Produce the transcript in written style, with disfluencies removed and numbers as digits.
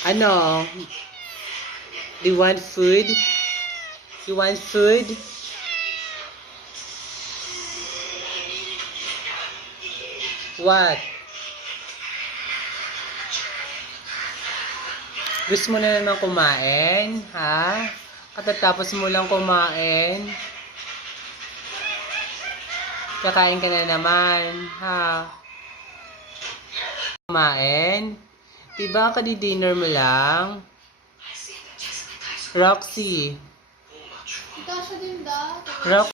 Ano? Do you want food? You want food? What? Gusto mo na naman kumain? Ha? Katatapos mo lang kumain? Kakain ka na naman, ha? Kumain? Diba ka-dinner mo lang? Roxy. Ikaw sa din da. Roxy.